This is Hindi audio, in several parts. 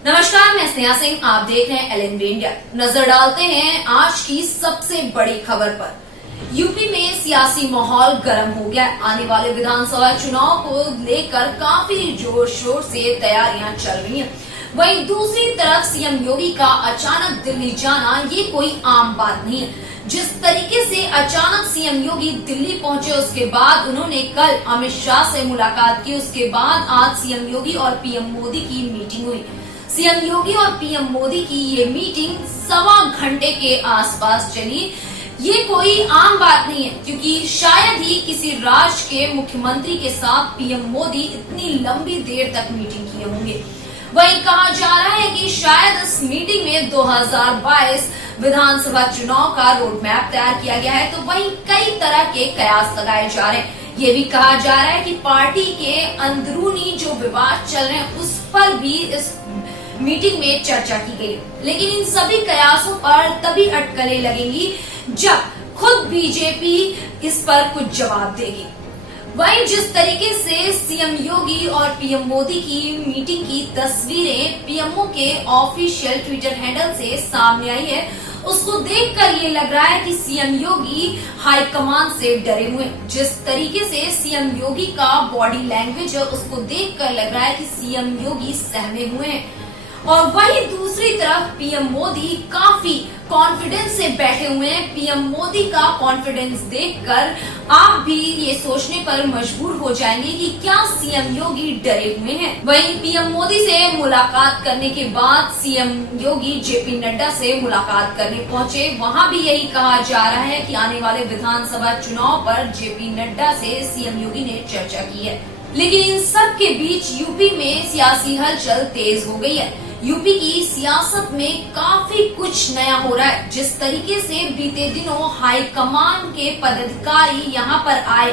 नमस्कार, मैं स्नेहा सिंह। आप देख रहे हैं एलएनबी इंडिया। नजर डालते हैं आज की सबसे बड़ी खबर पर। यूपी में सियासी माहौल गर्म हो गया। आने वाले विधानसभा चुनाव को लेकर काफी जोर शोर से तैयारियां चल रही हैं। वहीं दूसरी तरफ सीएम योगी का अचानक दिल्ली जाना ये कोई आम बात नहीं है। जिस तरीके से अचानक सीएम योगी दिल्ली पहुंचे, उसके बाद उन्होंने कल अमित शाह से मुलाकात की। उसके बाद आज सीएम योगी और पीएम मोदी की मीटिंग हुई। सीएम योगी और पीएम मोदी की ये मीटिंग 1.25 घंटे के आसपास चली। ये कोई आम बात नहीं है, क्योंकि शायद ही किसी राज्य के मुख्यमंत्री के साथ पीएम मोदी इतनी लंबी देर तक मीटिंग किए होंगे। वहीं कहा जा रहा है कि शायद इस मीटिंग में 2022 विधानसभा चुनाव का रोड मैप तैयार किया गया है। तो वहीं कई तरह के कयास लगाए जा रहे हैं। ये भी कहा जा रहा है कि पार्टी के अंदरूनी जो विवाद चल रहे हैं, उस पर भी इस मीटिंग में चर्चा की गई। लेकिन इन सभी कयासों पर तभी अटकलें लगेंगी जब खुद बीजेपी इस पर कुछ जवाब देगी। वहीं जिस तरीके से सीएम योगी और पीएम मोदी की मीटिंग की तस्वीरें पीएमओ के ऑफिशियल ट्विटर हैंडल से सामने आई है, उसको देखकर ये लग रहा है कि सीएम योगी हाईकमान से डरे हुए। जिस तरीके से सीएम योगी का बॉडी लैंग्वेज है, उसको देखकर लग रहा है कि सीएम योगी सहमे हुए हैं। और वहीं दूसरी तरफ पीएम मोदी काफी कॉन्फिडेंस से बैठे हुए हैं। पीएम मोदी का कॉन्फिडेंस देखकर आप भी ये सोचने पर मजबूर हो जाएंगे कि क्या सीएम योगी डरे हुए हैं। वहीं पीएम मोदी से मुलाकात करने के बाद सीएम योगी जेपी नड्डा से मुलाकात करने पहुंचे। वहां भी यही कहा जा रहा है कि आने वाले विधानसभा चुनाव पर जेपी नड्डा से सीएम योगी ने चर्चा की है। लेकिन इन सब के बीच यूपी में सियासी हलचल तेज हो गई है। यूपी की सियासत में काफी कुछ नया हो रहा है। जिस तरीके से बीते दिनों हाईकमान के पदाधिकारी यहाँ पर आए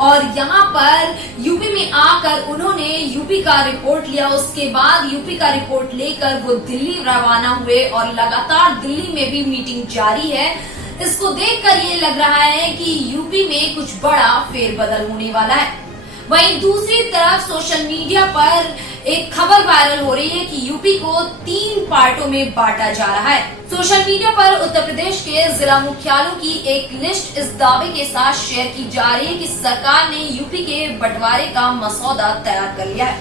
और यहाँ पर यूपी में आकर उन्होंने यूपी का रिपोर्ट लिया, उसके बाद यूपी का रिपोर्ट लेकर वो दिल्ली रवाना हुए और लगातार दिल्ली में भी मीटिंग जारी है। इसको देखकर ये लग रहा है कि यूपी में कुछ बड़ा फेरबदल होने वाला है। वहीं दूसरी तरफ सोशल मीडिया पर एक खबर वायरल हो रही है कि यूपी को 3 पार्टों में बांटा जा रहा है। सोशल मीडिया पर उत्तर प्रदेश के जिला मुख्यालयों की एक लिस्ट इस दावे के साथ शेयर की जा रही है कि सरकार ने यूपी के बंटवारे का मसौदा तैयार कर लिया है।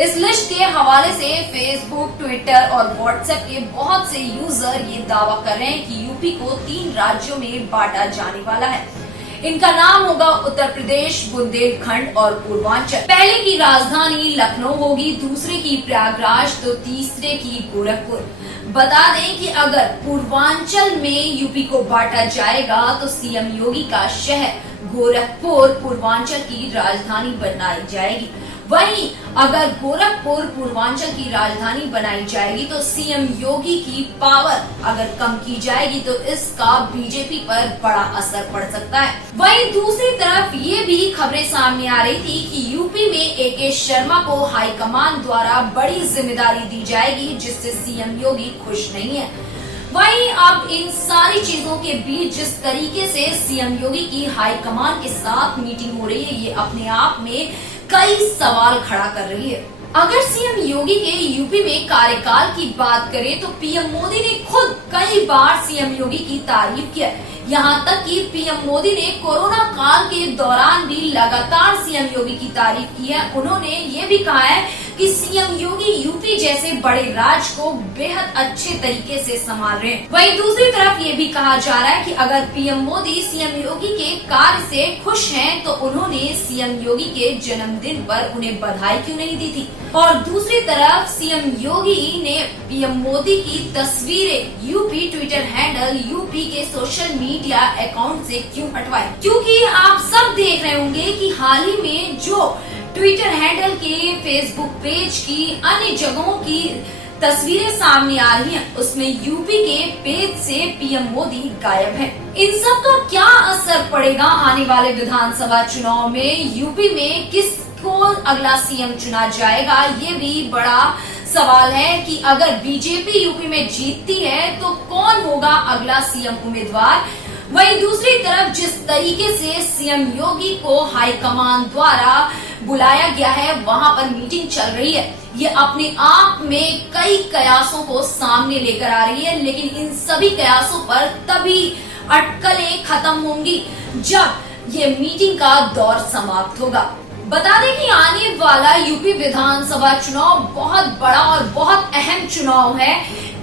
इस लिस्ट के हवाले से फेसबुक, ट्विटर और व्हाट्सएप के बहुत से यूजर ये दावा कर रहे हैं कि यूपी को 3 राज्यों में बांटा जाने वाला है। इनका नाम होगा उत्तर प्रदेश, बुंदेलखंड और पूर्वांचल। पहले की राजधानी लखनऊ होगी, दूसरे की प्रयागराज, तो तीसरे की गोरखपुर। बता दें कि अगर पूर्वांचल में यूपी को बांटा जाएगा तो सीएम योगी का शहर गोरखपुर पूर्वांचल की राजधानी बनाई जाएगी। वहीं अगर गोरखपुर पूर्वांचल की राजधानी बनाई जाएगी तो सीएम योगी की पावर अगर कम की जाएगी तो इसका बीजेपी पर बड़ा असर पड़ सकता है। वहीं दूसरी तरफ ये भी खबरें सामने आ रही थी कि यूपी में एके शर्मा को हाईकमान द्वारा बड़ी जिम्मेदारी दी जाएगी, जिससे सीएम योगी खुश नहीं है। वहीं अब इन सारी चीजों के बीच जिस तरीके से सीएम योगी की हाईकमान के साथ मीटिंग हो रही है, ये अपने आप में कई सवाल खड़ा कर रही है। अगर सीएम योगी के यूपी में कार्यकाल की बात करें तो पीएम मोदी ने खुद कई बार सीएम योगी की तारीफ किया। यहाँ तक कि पीएम मोदी ने कोरोना काल के दौरान भी लगातार सीएम योगी की तारीफ की है। उन्होंने ये भी कहा है कि सीएम योगी यूपी जैसे बड़े राज्य को बेहद अच्छे तरीके से संभाल रहे हैं। वहीं दूसरी तरफ ये भी कहा जा रहा है कि अगर पीएम मोदी सीएम योगी के कार्य से खुश हैं तो उन्होंने सीएम योगी के जन्मदिन पर उन्हें बधाई क्यों नहीं दी थी। और दूसरी तरफ सीएम योगी ने पीएम मोदी की तस्वीरें यूपी ट्विटर हैंडल यूपी के सोशल मीडिया अकाउंट से क्यों हटवाई, क्योंकि आप सब देख रहे होंगे कि हाल ही में जो ट्विटर हैंडल के फेसबुक पेज की अन्य जगहों की तस्वीरें सामने आ रही हैं, उसमें यूपी के पेज से पीएम मोदी गायब हैं। इन सब का क्या असर पड़ेगा आने वाले विधानसभा चुनाव में? यूपी में किसको अगला सीएम चुना जाएगा, ये भी बड़ा सवाल है कि अगर बीजेपी यूपी में जीतती है तो कौन होगा अगला सीएम उम्मीदवार। वहीं दूसरी तरफ जिस तरीके से सीएम योगी को हाईकमान द्वारा बुलाया गया है, वहां पर मीटिंग चल रही है, ये अपने आप में कई कयासों को सामने लेकर आ रही है। लेकिन इन सभी कयासों पर तभी अटकलें खत्म होंगी जब ये मीटिंग का दौर समाप्त होगा। बता दें कि आने वाला यूपी विधानसभा चुनाव बहुत बड़ा और बहुत अहम चुनाव है।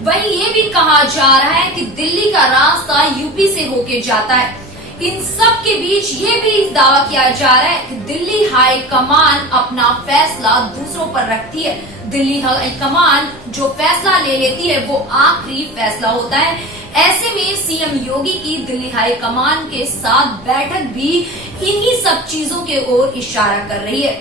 वहीं ये भी कहा जा रहा है कि दिल्ली का रास्ता यूपी से होके जाता है। इन सब के बीच ये भी दावा किया जा रहा है कि दिल्ली हाई कमान अपना फैसला दूसरों पर रखती है। दिल्ली हाई कमान जो फैसला ले लेती है वो आखिरी फैसला होता है। ऐसे में सीएम योगी की दिल्ली हाई कमान के साथ बैठक भी इन्हीं सब चीजों के ओर इशारा कर रही है।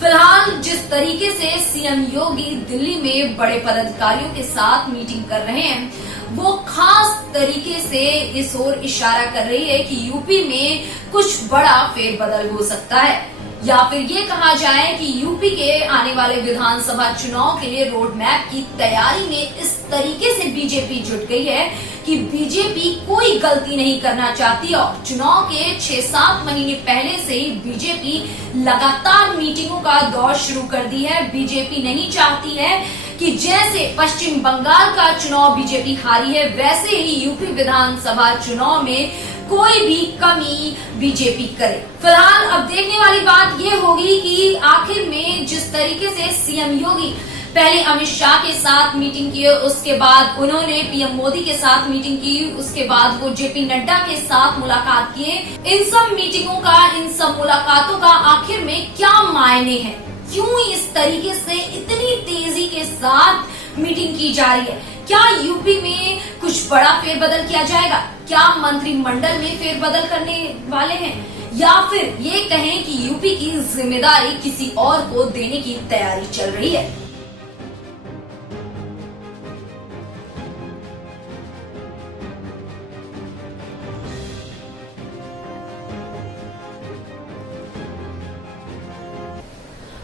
फिलहाल जिस तरीके से सीएम योगी दिल्ली में बड़े पदाधिकारियों के साथ मीटिंग कर रहे हैं, वो खास तरीके से इस ओर इशारा कर रही है कि यूपी में कुछ बड़ा फेरबदल हो सकता है, या फिर ये कहा जाए कि यूपी के आने वाले विधानसभा चुनाव के लिए रोड मैप की तैयारी में इस तरीके से बीजेपी जुट गई है कि बीजेपी कोई गलती नहीं करना चाहती और चुनाव के 6-7 महीने पहले से ही बीजेपी लगातार मीटिंगों का दौर शुरू कर दी है। बीजेपी नहीं चाहती है कि जैसे पश्चिम बंगाल का चुनाव बीजेपी हारी है, वैसे ही यूपी विधानसभा चुनाव में कोई भी कमी बीजेपी करे। फिलहाल अब देखने वाली बात ये होगी कि आखिर में जिस तरीके से सीएम योगी पहले अमित शाह के साथ मीटिंग की, उसके बाद उन्होंने पीएम मोदी के साथ मीटिंग की, उसके बाद वो जेपी नड्डा के साथ मुलाकात किए। इन सब मीटिंगों का, इन सब मुलाकातों का आखिर में क्या मायने हैं? क्यों इस तरीके से इतनी तेजी के साथ मीटिंग की जा रही है? क्या यूपी में कुछ बड़ा फेरबदल किया जाएगा? क्या मंत्रिमंडल में फेरबदल करने वाले हैं, या फिर ये कहें कि यूपी की जिम्मेदारी किसी और को देने की तैयारी चल रही है?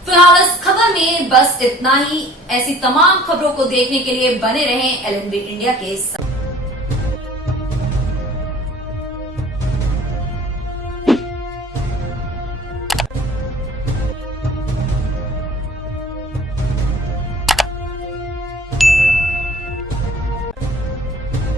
फिलहाल इस खबर में बस इतना ही। ऐसी तमाम खबरों को देखने के लिए बने रहें एलएनबी इंडिया के साथ।